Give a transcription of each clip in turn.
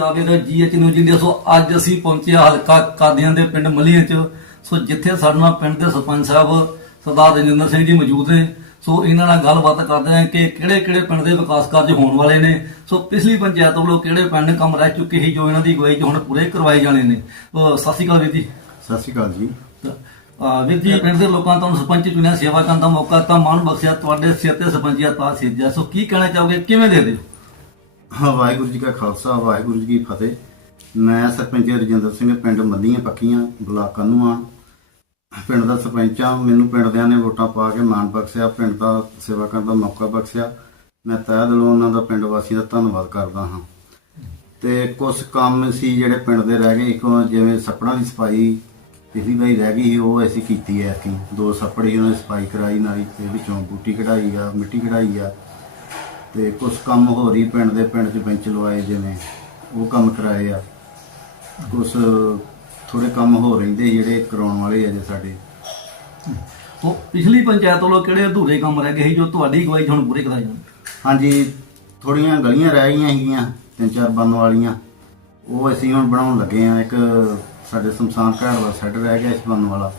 ਆਵੇ ਦਾ ਜੀਐਚ news India ਸੋ ਅੱਜ ਅਸੀਂ ਪਹੁੰਚੇ ਹਾਂ ਹਲਕਾ ਕਾਦੀਆਂ ਦੇ ਪਿੰਡ ਮਲੀਆਂ ਚ। ਸੋ ਜਿੱਥੇ ਸਾਡੇ ਨਾਲ ਪਿੰਡ ਦੇ ਸਰਪੰਚ ਸਾਹਿਬ ਸਰਦਾਰ ਰਜਿੰਦਰ ਸਿੰਘ ਜੀ ਮੌਜੂਦ ਨੇ। ਸੋ ਇਹਨਾਂ ਨਾਲ ਗੱਲਬਾਤ ਕਰਦੇ ਹਾਂ ਕਿ ਕਿਹੜੇ ਕਿਹੜੇ ਪਿੰਡ ਦੇ ਵਿਕਾਸ ਕਾਰਜ ਹੋਣ ਵਾਲੇ ਨੇ। ਸੋ ਪਿਛਲੀ ਪੰਚਾਇਤ ਵੱਲੋਂ ਕਿਹੜੇ ਪਿੰਡ ਕੰਮ ਰਹਿ ਚੁੱਕੇ ਸੀ ਜੋ ਇਹਨਾਂ ਦੀ ਅਗਵਾਈ 'ਚ ਹੁਣ ਪੂਰੇ ਕਰਵਾਏ ਜਾਣੇ ਨੇ। ਸਤਿ ਸ਼੍ਰੀ ਅਕਾਲ ਵੀਰ ਜੀ। ਸਤਿ ਸ਼੍ਰੀ ਅਕਾਲ ਜੀ। ਵੀਰ ਜੀ ਪਿੰਡ ਦੇ ਲੋਕਾਂ ਤੋਂ ਸਰਪੰਚ ਚੁਣਿਆ ਸੇਵਾ ਕਰਨ ਦਾ ਮੌਕਾ ਤਾਂ ਮਾਣ ਬਖਸ਼ਿਆ। ਤੁਹਾਡੇ ਸਿਰ ਤੇ ਸਰਪੰਚੀਆ ਤਾਂ ਸਿੱਧਿਆ। ਸੋ ਕੀ ਕਹਿਣਾ ਚਾਹੋਗੇ? ਕਿਵੇਂ ਦੇ ਦਿਓ ਵਾਹਿਗੁਰੂ ਜੀ ਕਾ ਖਾਲਸਾ, ਵਾਹਿਗੁਰੂ ਜੀ ਕੀ ਫਤਿਹ। ਮੈਂ ਸਰਪੰਚ ਰਜਿੰਦਰ ਸਿੰਘ, ਪਿੰਡ ਮੱਲੀਆਂ ਪੱਕੀਆਂ, ਬਲਾਕ ਕਨੂਆ। ਪਿੰਡ ਦਾ ਸਰਪੰਚ ਆ ਮੈਨੂੰ ਪਿੰਡ ਦਿਆਂ ਨੇ ਵੋਟਾਂ ਪਾ ਕੇ ਮਾਣ ਬਖਸ਼ਿਆ, ਪਿੰਡ ਦਾ ਸੇਵਾ ਕਰਨ ਦਾ ਮੌਕਾ ਬਖਸ਼ਿਆ। ਮੈਂ ਤਹਿ ਦਿਲੋਂ ਉਹਨਾਂ ਦਾ ਪਿੰਡ ਵਾਸੀ ਦਾ ਧੰਨਵਾਦ ਕਰਦਾ ਹਾਂ। ਤੇ ਕੁਝ ਕੰਮ ਸੀ ਜਿਹੜੇ ਪਿੰਡ ਦੇ ਰਹਿ ਗਏ, ਇੱਕ ਜਿਵੇਂ ਸੱਪੜਾਂ ਦੀ ਸਫ਼ਾਈ ਪਿਛਲੀ ਵਾਰੀ ਰਹਿ ਗਈ ਸੀ, ਉਹ ਅਸੀਂ ਕੀਤੀ ਹੈ ਕਿ ਦੋ ਸੱਪੜ ਸੀ, ਉਹਨਾਂ ਦੀ ਸਫ਼ਾਈ ਕਰਾਈ, ਨਾਲੀ ਤੇ ਵਿੱਚੋਂ ਬੂਟੀ ਕਢਾਈ ਆ, ਮਿੱਟੀ ਕਢਾਈ ਆ। ਤੇ ਕੁਝ ਕੰਮ ਹੋ ਰਹੀ ਪਿੰਡ ਦੇ ਪਿੰਡ 'ਚ ਬੈਂਚ ਲਵਾਏ ਜਿਵੇਂ ਉਹ ਕੰਮ ਕਰਾਏ ਆ। ਕੁਝ ਥੋੜੇ ਕੰਮ ਹੋ ਰਹਿੰਦੇ ਜਿਹੜੇ ਕਰਾਉਣ ਵਾਲੇ ਆ ਜੇ ਸਾਡੇ। ਉਹ ਪਿਛਲੀ ਪੰਚਾਇਤ ਵੱਲੋਂ ਕਿਹੜੇ ਅਧੂਰੇ ਕੰਮ ਰਹਿ ਗਏ ਸੀ ਜੋ ਤੁਹਾਡੀ ਅਗਵਾਈ 'ਚ ਹੁਣ ਪੂਰੇ ਕਰਾਏ ਜਾਣ? ਹਾਂਜੀ ਥੋੜੀਆਂ ਗਲੀਆਂ ਰਹਿ ਗਈਆਂ ਹੈਗੀਆਂ ਤਿੰਨ ਚਾਰ ਬੰਨ ਵਾਲੀਆਂ। ਉਹ ਅਸੀਂ ਹੁਣ ਬਣਾਉਣ ਲੱਗੇ ਆ ਇੱਕ ਸਾਡੇ ਸ਼ਮਸ਼ਾਨ ਘਾਟ ਦਾ ਸੈੱਟ ਰਹਿ ਗਿਆ ਇਸ ਬੰਨ ਵਾਲਾ।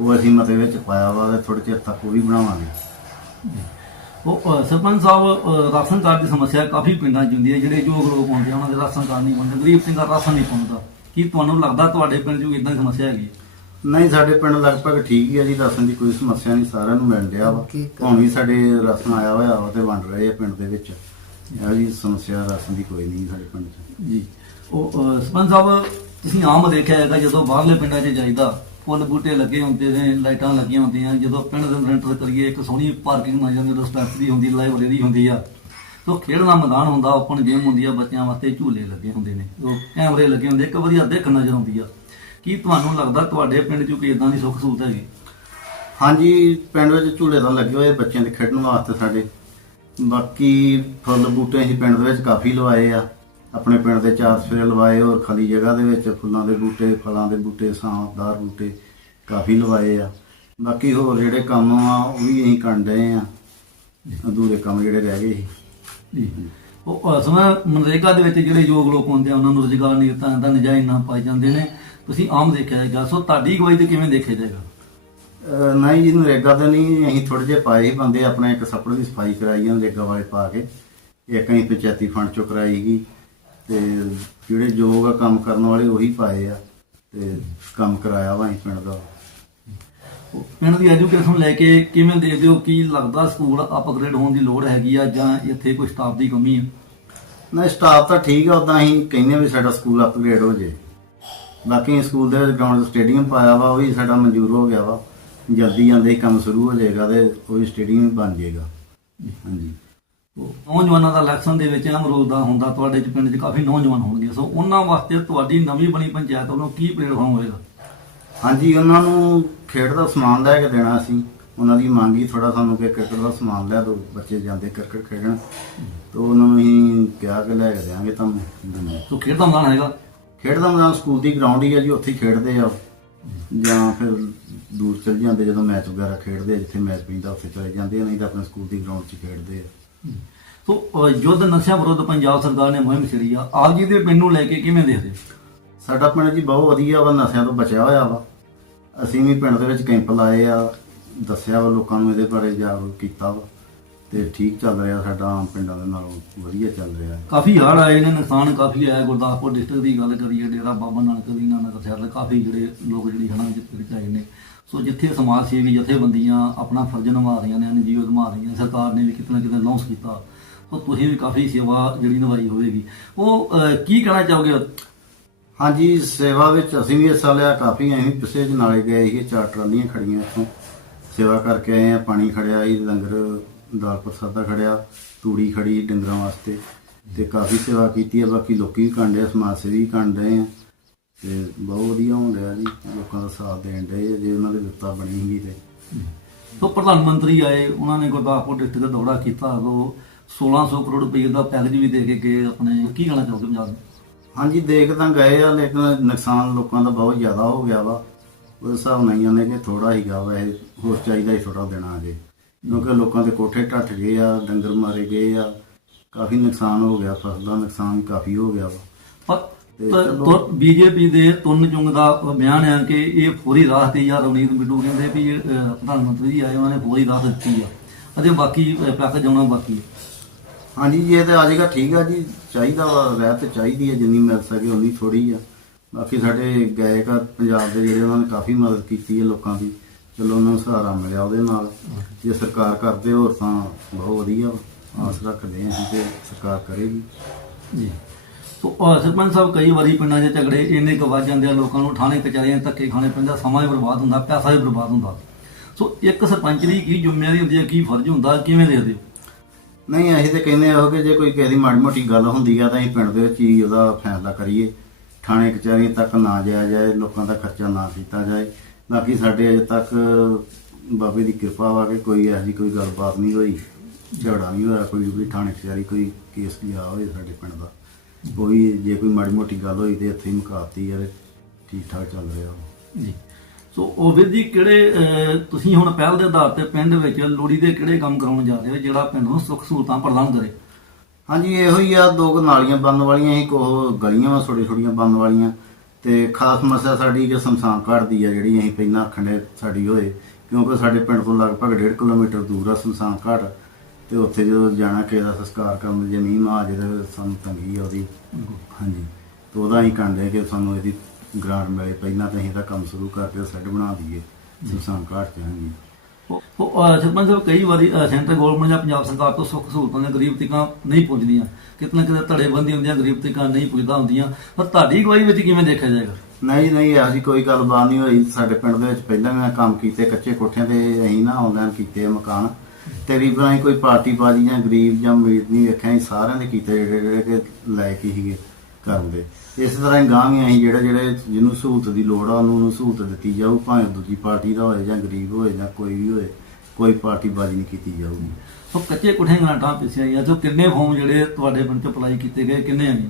ਉਹ ਅਸੀਂ ਮਤੇ ਵਿੱਚ ਪਾਇਆ ਵਾ ਤੇ ਥੋੜੇ ਚਿਰ ਤੱਕ ਉਹ ਵੀ ਬਣਾਵਾਂਗੇ। ਉਹ ਸਰਪੰਚ ਸਾਹਿਬ ਰਾਸ਼ਨ ਕਾਰਡ ਦੀ ਸਮੱਸਿਆ ਕਾਫੀ ਪਿੰਡਾਂ 'ਚ ਹੁੰਦੀ ਹੈ ਜਿਹੜੇ ਯੋਗ ਲੋਕ ਹੁੰਦੇ ਆ ਉਹਨਾਂ ਦੇ ਰਾਸ਼ਨ ਕਾਰਡ ਨਹੀਂ ਬਣਦੇ ਗਰੀਬ ਸਿੰਘ ਦਾ ਰਾਸ਼ਨ ਨਹੀਂ ਪਹੁੰਚਦਾ ਕੀ ਤੁਹਾਨੂੰ ਲੱਗਦਾ ਤੁਹਾਡੇ ਪਿੰਡ 'ਚ ਇਦਾਂ ਦੀ ਸਮੱਸਿਆ ਹੈਗੀ? ਨਹੀਂ ਸਾਡੇ ਪਿੰਡ ਲਗਭਗ ਠੀਕ ਹੀ ਆ ਜੀ ਰਾਸ਼ਨ ਦੀ ਕੋਈ ਸਮੱਸਿਆ ਨਹੀਂ ਸਾਰਿਆਂ ਨੂੰ ਮਿਲ ਰਿਹਾ ਵਾ। ਹੁਣ ਵੀ ਸਾਡੇ ਰਾਸ਼ਨ ਆਇਆ ਹੋਇਆ ਵਾ ਤੇ ਵੰਡ ਰਹੇ ਆ ਪਿੰਡ ਦੇ ਵਿੱਚ। ਇਹ ਜੀ ਸਮੱਸਿਆ ਰਾਸ਼ਨ ਦੀ ਕੋਈ ਨਹੀਂ ਸਾਡੇ ਪਿੰਡ 'ਚ। ਜੀ। ਉਹ ਸਰਪੰਚ ਸਾਹਿਬ ਤੁਸੀਂ ਆਮ ਦੇਖਿਆ ਹੈਗਾ ਜਦੋਂ ਬਾਹਰਲੇ ਪਿੰਡਾਂ 'ਚ ਜਾਈਦਾ ਫੁੱਲ ਬੂਟੇ ਲੱਗੇ ਹੁੰਦੇ ਨੇ ਲਾਈਟਾਂ ਲੱਗੀਆਂ ਹੁੰਦੀਆਂ ਜਦੋਂ ਪਿੰਡ ਦੇ ਰੈਂਟਰ ਕਰੀਏ ਇੱਕ ਸੋਹਣੀ ਪਾਰਕਿੰਗ ਮਿਲ ਜਾਂਦੀ ਰਿਸਪੈਕਟ ਦੀ ਹੁੰਦੀ ਲਾਇਬ੍ਰੇਰੀ ਹੁੰਦੀ ਆ। ਸੋ ਖੇਡਣ ਦਾ ਮੈਦਾਨ ਹੁੰਦਾ ਓਪਨ ਗੇਮ ਹੁੰਦੀ ਆ ਬੱਚਿਆਂ ਵਾਸਤੇ ਝੂਲੇ ਲੱਗੇ ਹੁੰਦੇ ਨੇ। ਉਹ ਕੈਮਰੇ ਲੱਗੇ ਹੁੰਦੇ ਇੱਕ ਵਧੀਆ ਦੇਖ ਨਜ਼ਰ ਆਉਂਦੀ ਆ। ਕੀ ਤੁਹਾਨੂੰ ਲੱਗਦਾ ਤੁਹਾਡੇ ਪਿੰਡ 'ਚ ਕੋਈ ਇਦਾਂ ਦੀ ਸੁੱਖ ਸਹੂਲਤ ਹੈਗੀ? ਹਾਂਜੀ ਪਿੰਡ ਵਿੱਚ ਝੂਲੇ ਤਾਂ ਲੱਗੇ ਹੋਏ ਬੱਚਿਆਂ ਦੇ ਖੇਡਣ ਵਾਸਤੇ ਸਾਡੇ। ਬਾਕੀ ਫੁੱਲ ਬੂਟੇ ਅਸੀਂ ਪਿੰਡ ਦੇ ਵਿੱਚ ਕਾਫੀ ਲਵਾਏ ਆ। ਆਪਣੇ ਪਿੰਡ ਦੇ ਚਾਰ ਸਫੇਰੇ ਲਵਾਏ ਔਰ ਖਾਲੀ ਜਗ੍ਹਾ ਦੇ ਵਿੱਚ ਫੁੱਲਾਂ ਦੇ ਬੂਟੇ ਫਲਾਂ ਦੇ ਬੂਟੇ ਸਾਂਦਾਰ ਬੂਟੇ ਕਾਫੀ ਲਵਾਏ ਆ। ਬਾਕੀ ਹੋਰ ਜਿਹੜੇ ਕੰਮ ਆ ਉਹ ਵੀ ਅਸੀਂ ਕਰਨ ਡਏ ਆ। ਅਧੂਰੇ ਕੰਮ ਜਿਹੜੇ ਰਹਿ ਗਏ ਸੀ। ਉਹ ਅਸਮਾ ਮਨਰੇਗਾ ਦੇ ਵਿੱਚ ਜਿਹੜੇ ਯੋਗ ਲੋਕ ਹੁੰਦੇ ਆ ਉਹਨਾਂ ਨੂੰ ਰੁਜ਼ਗਾਰ ਨਹੀਂ ਦਿੱਤਾ ਜਾਂਦਾ ਨਜਾਇਜ਼ ਨਾ ਪਾਏ ਜਾਂਦੇ ਨੇ। ਤੁਸੀਂ ਆਮ ਦੇਖਿਆ ਹੈਗਾ ਸੋ ਤੁਹਾਡੀ ਅਗਵਾਈ ਤੇ ਕਿਵੇਂ ਦੇਖਿਆ ਜਾਏਗਾ? ਨਹੀਂ ਜੀ ਨਰੇਗਾ ਤੇ ਨਹੀਂ। ਅਸੀਂ ਥੋੜੇ ਜਿਹੇ ਪਾਏ ਬੰਦੇ ਆਪਣੇ ਇੱਕ ਸੱਪੜ ਦੀ ਸਫ਼ਾਈ ਕਰਾਈ ਆ ਨਰੇਗਾ ਵਾਲੇ ਪਾ ਕੇ। ਇੱਕ ਅਸੀਂ ਪੰਚਾਇਤੀ ਫੰਡ ਚੋਂ ਕਰਾਈ ਗਈ ਤੇ ਜਿਹੜੇ ਯੋਗ ਆ ਕੰਮ ਕਰਨ ਵਾਲੇ ਉਹੀ ਪਾਏ ਆ ਤੇ ਕੰਮ ਕਰਾਇਆ ਵਾ ਅਸੀਂ ਪਿੰਡ ਦਾ। ਪਿੰਡ ਦੀ ਐਜੂਕੇਸ਼ਨ ਲੈ ਕੇ ਕਿਵੇਂ ਦੇਖਦੇ ਹੋ? ਕੀ ਲੱਗਦਾ ਸਕੂਲ ਅਪਗ੍ਰੇਡ ਹੋਣ ਦੀ ਲੋੜ ਹੈਗੀ ਆ ਜਾਂ ਇੱਥੇ ਕੋਈ ਸਟਾਫ ਦੀ ਕਮੀ ਹੈ ਨਾ ਸਟਾਫ ਤਾਂ ਠੀਕ ਆ ਉਦਾਂ ਅਸੀਂ ਕਹਿੰਦੇ ਆ ਵੀ ਸਾਡਾ ਸਕੂਲ ਅਪਗ੍ਰੇਡ ਹੋ ਜੇ। ਬਾਕੀ ਸਕੂਲ ਦੇ ਗਰਾਊਂਡ ਸਟੇਡੀਅਮ ਪਾਇਆ ਵਾ ਉਹ ਵੀ ਸਾਡਾ ਮਨਜ਼ੂਰ ਹੋ ਗਿਆ ਵਾ। ਜਲਦੀ ਜਾਂਦੇ ਹੀ ਕੰਮ ਸ਼ੁਰੂ ਹੋ ਜਾਏਗਾ ਤੇ ਉਹ ਵੀ ਸਟੇਡੀਅਮ ਬਣ ਜਾਏਗਾ। ਹਾਂਜੀ। ਨੌਜਵਾਨਾਂ ਦਾ ਇਲੈਕਸ਼ਨ ਦੇ ਵਿੱਚ ਅਹਿਮ ਰੋਲ ਦਾ ਹੁੰਦਾ ਤੁਹਾਡੇ ਚ ਪਿੰਡ 'ਚ ਕਾਫੀ ਨੌਜਵਾਨ ਹੋਣਗੇ। ਸੋ ਉਹਨਾਂ ਵਾਸਤੇ ਤੁਹਾਡੀ ਨਵੀਂ ਬਣੀ ਪੰਚਾਇਤ ਵੱਲੋਂ ਕੀ ਪਲੇਟਫਾਰਮ ਹੋਏਗਾ? ਹਾਂਜੀ ਉਹਨਾਂ ਨੂੰ ਖੇਡ ਦਾ ਸਮਾਨ ਲੈ ਕੇ ਦੇਣਾ ਸੀ। ਉਹਨਾਂ ਦੀ ਮੰਗ ਹੀ ਥੋੜਾ ਸਾਨੂੰ ਕਿ ਕ੍ਰਿਕਟ ਦਾ ਸਮਾਨ ਲਿਆ ਦੋ ਬੱਚੇ ਜਾਂਦੇ ਕ੍ਰਿਕਟ ਖੇਡਣ। ਤੇ ਉਹਨਾਂ ਨੂੰ ਅਸੀਂ ਕਿਹਾ ਕਿ ਲੈ ਕੇ ਦੇਵਾਂਗੇ ਤੁਹਾਨੂੰ। ਸੋ ਖੇਡ ਦਾ ਮੈਦਾਨ ਹੈਗਾ? ਖੇਡ ਦਾ ਮੈਦਾਨ ਸਕੂਲ ਦੀ ਗਰਾਊਂਡ ਹੀ ਹੈ ਜੀ ਉੱਥੇ ਹੀ ਖੇਡਦੇ ਆ। ਜਾਂ ਫਿਰ ਦੂਰ ਚਲ ਜਾਂਦੇ ਜਦੋਂ ਮੈਚ ਵਗੈਰਾ ਖੇਡਦੇ ਜਿੱਥੇ ਮੈਚ ਪੈਂਦਾ ਉੱਥੇ ਚਲੇ ਜਾਂਦੇ ਨਹੀਂ ਤਾਂ ਆਪਣੇ ਸਕੂਲ ਦੀ ਗਰਾਊਂਡ 'ਚ ਹੀ ਖੇਡਦੇ ਆ। ਸੋ ਅਹ, ਯੁੱਧ ਨਸ਼ਿਆਂ ਵਿਰੁੱਧ ਪੰਜਾਬ ਸਰਕਾਰ ਨੇ ਮੁਹਿੰਮ ਛੇੜੀ ਆ। ਆਪ ਜੀ ਦੇ ਪਿੰਡ ਨੂੰ ਲੈ ਕੇ ਕਿਵੇਂ ਦੇਖਦੇ ਸਾਡਾ ਪਿੰਡ ਜੀ ਬਹੁਤ ਵਧੀਆ ਵਾ ਨਸ਼ਿਆਂ ਤੋਂ ਬਚਿਆ ਹੋਇਆ ਵਾ। ਅਸੀਂ ਵੀ ਪਿੰਡ ਦੇ ਵਿੱਚ ਕੈਂਪ ਲਾਏ ਆ ਦੱਸਿਆ ਵਾ ਲੋਕਾਂ ਨੂੰ ਇਹਦੇ ਬਾਰੇ ਜਾਗਰੂਕ ਕੀਤਾ ਵਾ। ਤੇ ਠੀਕ ਚੱਲ ਰਿਹਾ ਸਾਡਾ ਆਮ ਪਿੰਡਾਂ ਦੇ ਨਾਲੋਂ ਵਧੀਆ ਚੱਲ ਰਿਹਾ। ਕਾਫੀ ਹੜ੍ਹ ਆਏ ਨੇ ਨੁਕਸਾਨ ਕਾਫੀ ਆਇਆ ਗੁਰਦਾਸਪੁਰ ਡਿਸਟ੍ਰਿਕਟ ਦੀ ਗੱਲ ਕਰੀਏ ਡੇਰਾ ਬਾਬਾ ਨਾਨਕ ਦੀ ਨਾਨਕ ਸਾਹਿਬ ਦੇ ਕਾਫੀ ਜਿਹੜੇ ਲੋਕ ਜਿਹੜੀ ਹੜ੍ਹਾਂ ਵਿੱਚ ਆਏ ਨੇ। ਸੋ ਜਿੱਥੇ ਸਮਾਜ ਸੇਵੀ ਜਥੇਬੰਦੀਆਂ ਆਪਣਾ ਫਰਜ਼ ਨਿਭਾ ਰਹੀਆਂ ਨੇ ਐਨਜੀਓ ਨਿਭਾ ਰਹੀਆਂ ਨੇ ਸਰਕਾਰ ਨੇ ਵੀ ਕਿਤੇ ਨਾ ਕਿਤੇ ਲਾਂਚ ਕੀਤਾ ਸੋ ਤੁਸੀਂ ਵੀ ਕਾਫੀ ਸੇਵਾ ਜਿਹੜੀ ਨਿਭਾਈ ਹੋਵੇਗੀ। ਉਹ ਕੀ ਕਹਿਣਾ ਚਾਹੋਗੇ? ਹਾਂਜੀ ਸੇਵਾ ਵਿੱਚ ਅਸੀਂ ਵੀ ਹਿੱਸਾ ਲਿਆ ਕਾਫੀ ਅਸੀਂ ਪਿਛੇ ਨਾਲੇ ਗਏ ਸੀ ਚਾਰ ਟਰਾਲੀਆਂ ਖੜੀਆਂ ਇੱਥੋਂ। ਸੇਵਾ ਕਰਕੇ ਆਏ ਆ ਪਾਣੀ ਖੜਿਆ ਸੀ ਲੰਗਰ ਦਾਲ ਪ੍ਰਸਾਦਾ ਖੜਿਆ ਤੂੜੀ ਖੜੀ ਡੰਗਰਾਂ ਵਾਸਤੇ ਤੇ ਕਾਫੀ ਸੇਵਾ ਕੀਤੀ ਹੈ ਬਾਕੀ ਲੋਕੀ ਵੀ ਕਾਂਡੇ ਸਮਾਜ ਸੇਵੀ ਕਾਂਡੇ ਆ ਤੇ ਬਹੁਤ ਵਧੀਆ ਹੋਣ ਰਿਹਾ ਜੀ ਲੋਕਾਂ ਦਾ ਸਾਥ ਦੇਣ ਦੇ ਜੇ ਉਹਨਾਂ ਦੇ ਦਿੱਤਾ ਬਣੀ ਹੁੰਦੀ ਤੇ। ਸੋ ਪ੍ਰਧਾਨ ਮੰਤਰੀ ਆਏ ਉਹਨਾਂ ਨੇ ਗੁਰਦਾਸਪੁਰ ਡਿਸਟ੍ਰਿਕਟ ਦਾ ਦੌਰਾ ਕੀਤਾ ਉਹ 1600 ਕਰੋੜ ਰੁਪਏ ਦਾ ਪੈਕੇਜ ਵੀ ਦੇ ਕੇ ਗਏ ਆਪਣੇ ਕੀ ਕਹਿਣਾ ਚਾਹੋਗੇ ਪੰਜਾਬ ਨੂੰ? ਹਾਂਜੀ ਦੇਖ ਤਾਂ ਗਏ ਆ ਲੇਕਿਨ ਨੁਕਸਾਨ ਲੋਕਾਂ ਦਾ ਬਹੁਤ ਜ਼ਿਆਦਾ ਹੋ ਗਿਆ ਵਾ। ਉਸ ਹਿਸਾਬ ਨਾਲ ਹੀ ਉਹਨੇ ਕਿ ਥੋੜਾ ਹੀਗਾ ਵਾ ਇਹ ਹੋਰ ਚਾਹੀਦਾ ਹੀ ਥੋੜਾ ਦੇਣਾ ਅਜੇ ਕਿਉਂਕਿ ਲੋਕਾਂ ਦੇ ਕੋਠੇ ਢੱਠ ਗਏ ਆ ਡੰਗਰ ਮਾਰੇ ਗਏ ਆ। ਕਾਫੀ ਨੁਕਸਾਨ ਹੋ ਗਿਆ ਫਸਲ ਦਾ ਨੁਕਸਾਨ ਕਾਫੀ ਹੋ ਗਿਆ ਵਾ। ਪਰ ਬੀਜੇਪੀ ਦੇ ਤੁਰਨ ਚੁੰਗ ਦਾ ਬਿਆਨ ਹੈ ਕਿ ਇਹ ਫੌਰੀ ਰਾਹ ਤੇ ਯਾਰ ਰਵਨੀਤ ਬਿੱਟੂ ਕਹਿੰਦੇ ਵੀ ਪ੍ਰਧਾਨ ਮੰਤਰੀ ਜੀ ਆਏ ਉਹਨਾਂ ਨੇ ਫੌਰੀ ਰਾਹ ਦਿੱਤੀ ਆ। ਅਤੇ ਬਾਕੀ ਪੈਕੇਜ ਆਉਣਾ ਬਾਕੀ ਹਾਂਜੀ ਇਹ ਤਾਂ ਆ ਜਾਏਗਾ ਠੀਕ ਆ ਜੀ ਚਾਹੀਦਾ ਵਾ ਰਹਿ ਤੇ ਚਾਹੀਦੀ ਹੈ ਜਿੰਨੀ ਮਿਲ ਸਕੇ ਉਨੀ ਥੋੜੀ ਆ। ਬਾਕੀ ਸਾਡੇ ਗਾਇਕ ਆ ਪੰਜਾਬ ਦੇ ਜਿਹੜੇ ਉਹਨਾਂ ਨੇ ਕਾਫੀ ਮਦਦ ਕੀਤੀ ਹੈ ਲੋਕਾਂ ਦੀ। ਚਲੋ ਉਹਨਾਂ ਨੂੰ ਸਹਾਰਾ ਮਿਲਿਆ ਉਹਦੇ ਨਾਲ। ਜੇ ਸਰਕਾਰ ਕਰਦੇ ਹੋਰ ਤਾਂ ਬਹੁਤ ਵਧੀਆ ਵਾ। ਆਸ ਰੱਖਦੇ ਹਾਂ ਅਸੀਂ ਤੇ ਸਰਕਾਰ ਕਰੇਗੀ। ਜੀ। ਸੋ ਅਹ, ਸਰਪੰਚ ਸਾਹਿਬ ਕਈ ਵਾਰੀ ਪਿੰਡਾਂ 'ਚ ਝਗੜੇ ਇੰਨੇ ਕੁ ਵੱਜ ਜਾਂਦੇ ਆ ਲੋਕਾਂ ਨੂੰ ਥਾਣੇ ਕਚਹਿਰੀਆਂ 'ਚ ਧੱਕੇ ਖਾਣੇ ਪੈਂਦਾ ਸਮਾਂ ਵੀ ਬਰਬਾਦ ਹੁੰਦਾ ਪੈਸਾ ਵੀ ਬਰਬਾਦ ਹੁੰਦਾ। ਸੋ ਇੱਕ ਸਰਪੰਚ ਦੀ ਕੀ ਜ਼ਿੰਮੇਵਾਰੀ ਹੁੰਦੀ ਹੈ ਕੀ ਫਰਜ਼ ਹੁੰਦਾ ਕਿਵੇਂ ਦੇਖਦੇ ਹੋ? ਨਹੀਂ ਅਸੀਂ ਤੇ ਕਹਿੰਦੇ ਆ ਕਿ ਜੇ ਕੋਈ ਕਿਸੇ ਦੀ ਮਾੜੀ ਮੋਟੀ ਗੱਲ ਹੁੰਦੀ ਆ ਤਾਂ ਅਸੀਂ ਪਿੰਡ ਦੇ ਵਿੱਚ ਹੀ ਉਹਦਾ ਫੈਸਲਾ ਕਰੀਏ। ਥਾਣੇ ਕਚਹਿਰੀਆਂ ਤੱਕ ਨਾ ਜਾਇਆ ਜਾਏ ਲੋਕਾਂ ਦਾ ਖਰਚਾ ਨਾ ਕੀਤਾ ਜਾਏ। ਬਾਕੀ ਸਾਡੇ ਅਜੇ ਤੱਕ ਬਾਬੇ ਦੀ ਕਿਰਪਾ ਵਾ ਕਿ ਕੋਈ ਇਹੋ ਜਿਹੀ ਕੋਈ ਗੱਲਬਾਤ ਨਹੀਂ ਹੋਈ ਝਗੜਾ ਨਹੀਂ ਹੋਇਆ ਕੋਈ ਵੀ ਥਾਣੇ ਕਚਹਿਰੀ ਕੋਈ ਕੇਸ ਲਿਆ ਹੋਵੇ ਸਾਡੇ ਪਿੰਡ ਦਾ। ਕੋਈ ਜੇ ਕੋਈ ਮਾੜੀ ਮੋਟੀ ਗੱਲ ਹੋਈ ਤੇ ਇੱਥੇ ਹੀ ਮੁਕਾਤੀ ਆ ਤੇ ਠੀਕ ਠਾਕ ਚੱਲ ਰਿਹਾ। ਜੀ। ਸੋ ਉਹ ਜੀ ਕਿਹੜੇ ਅਹ, ਤੁਸੀਂ ਹੁਣ ਪਹਿਲ ਦੇ ਆਧਾਰ ਤੇ ਪਿੰਡ ਵਿੱਚ ਲੋੜੀ ਦੇ ਕਿਹੜੇ ਕੰਮ ਕਰਾਉਣ ਜਾ ਰਹੇ ਹੋ ਜਿਹੜਾ ਪਿੰਡ ਨੂੰ ਸੁੱਖ ਸਹੂਲਤਾਂ ਪ੍ਰਦਾਨ ਕਰੇ? ਹਾਂਜੀ ਇਹੋ ਹੀ ਆ ਦੋ ਕੁ ਨਾਲੀਆਂ ਬੰਨ ਵਾਲੀਆਂ ਸੀ ਕੋ ਗਲੀਆਂ ਵਾ ਛੋਟੀਆਂ ਛੋਟੀਆਂ ਬੰਨ ਵਾਲੀਆਂ। ਤੇ ਖਾਸ ਮਸਲਾ ਸਾਡੀ ਕਿ ਸਮਸਾਨ ਘਾਟ ਦੀ ਆ ਜਿਹੜੀ ਅਸੀਂ ਪਹਿਲਾਂ ਆਖਣੇ ਸਾਡੀ ਹੋਏ, ਕਿਉਂਕਿ ਸਾਡੇ ਪਿੰਡ ਤੋਂ ਲਗਭਗ 1.5 ਕਿਲੋਮੀਟਰ ਦੂਰ ਆ ਸਮਸਾਨ ਘਾਟ ਤੇ ਉੱਥੇ ਜਦੋਂ ਜਾਣਾ ਕਿਸੇ ਦਾ ਸੰਸਕਾਰ ਕਰਨ ਜੇ ਮੀਂਹ ਆ ਜੇ ਤਾਂ ਸਾਨੂੰ ਤੰਗੀ ਆ ਉਹਦੀ। ਹਾਂਜੀ। ਤੇ ਉਹਦਾ ਅਸੀਂ ਕਹਿੰਦੇ ਕਿ ਸਾਨੂੰ ਇਹਦੀ ਗ੍ਰਾਂਟ ਮਿਲੇ। ਪਹਿਲਾਂ ਤਾਂ ਅਸੀਂ ਇਹਦਾ ਕੰਮ ਸ਼ੁਰੂ ਕਰਕੇ ਸੈੱਟ ਬਣਾ ਦਈਏ ਸਮਸਾਨ ਘਾਟ ਚ, ਹਾਂਜੀ। ਸਰਪੰਚ ਸਾਹਿਬ, ਕਈ ਵਾਰੀ ਸੈਂਟਰ ਗਵਰਨਮੈਂਟ ਜਾਂ ਪੰਜਾਬ ਸਰਕਾਰ ਤੋਂ ਸੁੱਖ ਸਹੂਲਤਾਂ ਦੇ ਗਰੀਬ ਤੀਕਾਂ ਨਹੀਂ ਪਹੁੰਚਦੀਆਂ ਕਿਤੇ ਨਾ ਕਿਤੇ ਧੜੇਬੰਦੀ ਹੁੰਦੀਆਂ ਗਰੀਬ ਤੀਕਾਂ ਨਹੀਂ ਪੁੱਜਦਾ ਹੁੰਦੀਆਂ। ਪਰ ਤੁਹਾਡੀ ਅਗਵਾਈ ਵਿੱਚ ਕਿਵੇਂ ਦੇਖਿਆ ਜਾਏਗਾ? ਨਹੀਂ ਨਹੀਂ ਐਸੀ ਕੋਈ ਗੱਲਬਾਤ ਨਹੀਂ ਹੋਈ। ਸਾਡੇ ਪਿੰਡ ਦੇ ਵਿੱਚ ਪਹਿਲਾਂ ਮੈਂ ਕੰਮ ਕੀਤੇ, ਕੱਚੇ ਕੋਠਿਆਂ ਤੇ ਅਸੀਂ ਨਾ ਆਨਲਾਈਨ ਕੀਤੇ ਮਕਾਨ। ਤਕਰੀਬਨ ਅਸੀਂ ਕੋਈ ਪਾਰਟੀ ਬਾਜੀ ਜਾਂ ਗਰੀਬ ਜਾਂ ਅਮੀਰ ਨਹੀਂ ਵੇਖਿਆ, ਅਸੀਂ ਸਾਰਿਆਂ ਦੇ ਕੀਤੇ ਜਿਹੜੇ ਜਿਹੜੇ ਕਿ ਲੈ ਕੇ ਸੀਗੇ। ਕਰਨ ਦੇ ਇਸੇ ਤਰ੍ਹਾਂ ਹੀ ਗਾਂ ਵੀ ਅਸੀਂ ਜਿਹੜੇ ਜਿਹੜੇ ਜਿਹਨੂੰ ਸਹੂਲਤ ਦੀ ਲੋੜ ਆ ਉਹਨੂੰ ਉਹਨੂੰ ਸਹੂਲਤ ਦਿੱਤੀ ਜਾਊ ਭਾਵੇਂ ਦੂਜੀ ਪਾਰਟੀ ਦਾ ਹੋਏ ਜਾਂ ਗਰੀਬ ਹੋਏ ਜਾਂ ਕੋਈ ਵੀ ਹੋਏ ਕੋਈ ਪਾਰਟੀ ਬਾਜੀ ਨਹੀਂ ਕੀਤੀ ਜਾਊਗੀ। ਸੋ ਕੱਚੇ ਕੁੱਠੇ ਗਰਾਂਟਾਂ ਪਿੱਛੇ ਆਈਆਂ ਤੇ ਕਿੰਨੇ ਫਾਰਮ ਜਿਹੜੇ ਤੁਹਾਡੇ 'ਚ ਅਪਲਾਈ ਕੀਤੇ ਗਏ ਕਿੰਨੇ ਆਏ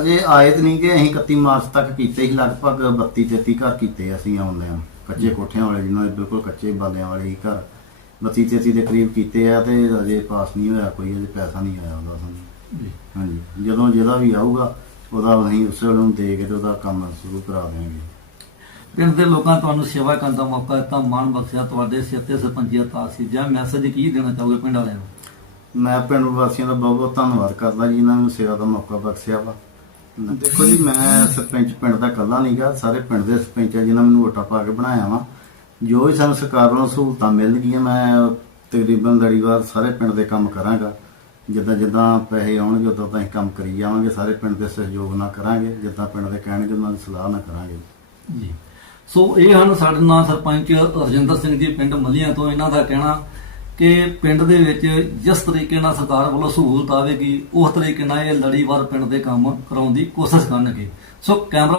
ਅਜੇ ਆਏ ਤੇ ਨਹੀਂ ਕਿ ਅਸੀਂ 31 ਮਾਰਚ ਤੱਕ ਕੀਤੇ ਸੀ ਲਗਭਗ 32 33 ਘਰ ਕੀਤੇ ਅਸੀਂ ਆਨਲਾਈਨ ਕੱਚੇ ਕੋਠਿਆਂ ਵਾਲੇ ਜਿਨ੍ਹਾਂ ਦੇ ਬਿਲਕੁਲ ਕੱਚੇ ਬਾਲਿਆਂ ਵਾਲੇ ਹੀ ਘਰ। 32 33 ਦੇ ਕਰੀਬ ਕੀਤੇ ਆ ਤੇ ਅਜੇ ਪਾਸ ਨਹੀਂ ਹੋਇਆ ਕੋਈ ਅਜੇ ਪੈਸਾ ਨਹੀਂ ਆਇਆ ਉਹਦਾ ਸਾਨੂੰ। ਜੀ ਹਾਂਜੀ। ਜਦੋਂ ਜਿਹਦਾ ਵੀ ਆਊਗਾ ਉਹਦਾ ਅਸੀਂ ਉਸੇ ਵੇਲੇ ਨੂੰ ਦੇ ਕੇ ਤੇ ਉਹਦਾ ਕੰਮ ਸ਼ੁਰੂ ਕਰਾ ਦੇਵਾਂਗੇ। ਪਿੰਡ ਦੇ ਲੋਕਾਂ ਤੁਹਾਨੂੰ ਸੇਵਾ ਕਰਨ ਦਾ ਮੌਕਾ ਦਿੱਤਾ। ਮਾਣ ਬਖਸ਼ਿਆ ਤੁਹਾਡੇ ਸਿਰ ਤੇ ਸਰਪੰਚੀਅਤ ਆਸੀ ਜਾਂ ਮੈਸੇਜ ਕੀ ਦੇਣਾ ਚਾਹੋਗੇ ਪਿੰਡ ਵਾਲਿਆਂ ਨੂੰ? ਮੈਂ ਪਿੰਡ ਵਾਸੀਆਂ ਦਾ ਬਹੁਤ ਬਹੁਤ ਧੰਨਵਾਦ ਕਰਦਾ ਜੀ ਇਹਨਾਂ ਨੂੰ ਸੇਵਾ ਦਾ ਮੌਕਾ ਬਖਸ਼ਿਆ ਵਾ। ਦੇਖੋ ਜੀ ਮੈਂ ਸਰਪੰਚ ਪਿੰਡ ਦਾ ਇਕੱਲਾ ਨਹੀਂਗਾ ਸਾਰੇ ਪਿੰਡ ਦੇ ਸਰਪੰਚ ਆ ਜਿਨ੍ਹਾਂ ਮੈਨੂੰ ਵੋਟਾਂ ਪਾ ਕੇ ਬਣਾਇਆ ਵਾ। ਜੋ ਵੀ ਸਾਨੂੰ ਸਰਕਾਰ ਵੱਲੋਂ ਸਹੂਲਤਾਂ ਮਿਲਣਗੀਆਂ ਮੈਂ ਤਕਰੀਬਨ ਲੜੀਵਾਰ ਸਾਰੇ ਪਿੰਡ ਦੇ ਕੰਮ ਕਰਾਂਗਾ। ਜਿੱਦਾਂ ਜਿੱਦਾਂ ਪੈਸੇ ਆਉਣਗੇ, ਉਦੋਂ ਤਾਂ ਅਸੀਂ ਕੰਮ ਕਰੀ ਜਾਵਾਂਗੇ। ਸਾਰੇ ਪਿੰਡ ਦੇ ਸਹਿਯੋਗ ਨਾਲ ਕਰਾਂਗੇ। ਜਿੱਦਾਂ ਪਿੰਡ ਦੇ ਕਹਿਣਗੇ, ਉਹਨਾਂ ਦੀ ਸਲਾਹ ਨਾਲ ਕਰਾਂਗੇ। ਜੀ। ਸੋ ਇਹ ਹਨ ਸਾਡੇ ਨਾਲ ਸਰਪੰਚ ਰਜਿੰਦਰ ਸਿੰਘ ਜੀ, ਪਿੰਡ ਮਲੀਆਂ ਤੋਂ। ਇਹਨਾਂ ਦਾ ਕਹਿਣਾ ਕਿ ਪਿੰਡ ਦੇ ਵਿੱਚ ਜਿਸ ਤਰੀਕੇ ਨਾਲ ਸਰਕਾਰ ਵੱਲੋਂ ਸਹੂਲਤ ਆਵੇਗੀ, ਉਸ ਤਰੀਕੇ ਨਾਲ ਇਹ ਲੜੀਵਾਰ ਪਿੰਡ ਦੇ ਕੰਮ ਕਰਾਉਣ ਦੀ ਕੋਸ਼ਿਸ਼ ਕਰਨਗੇ। So camera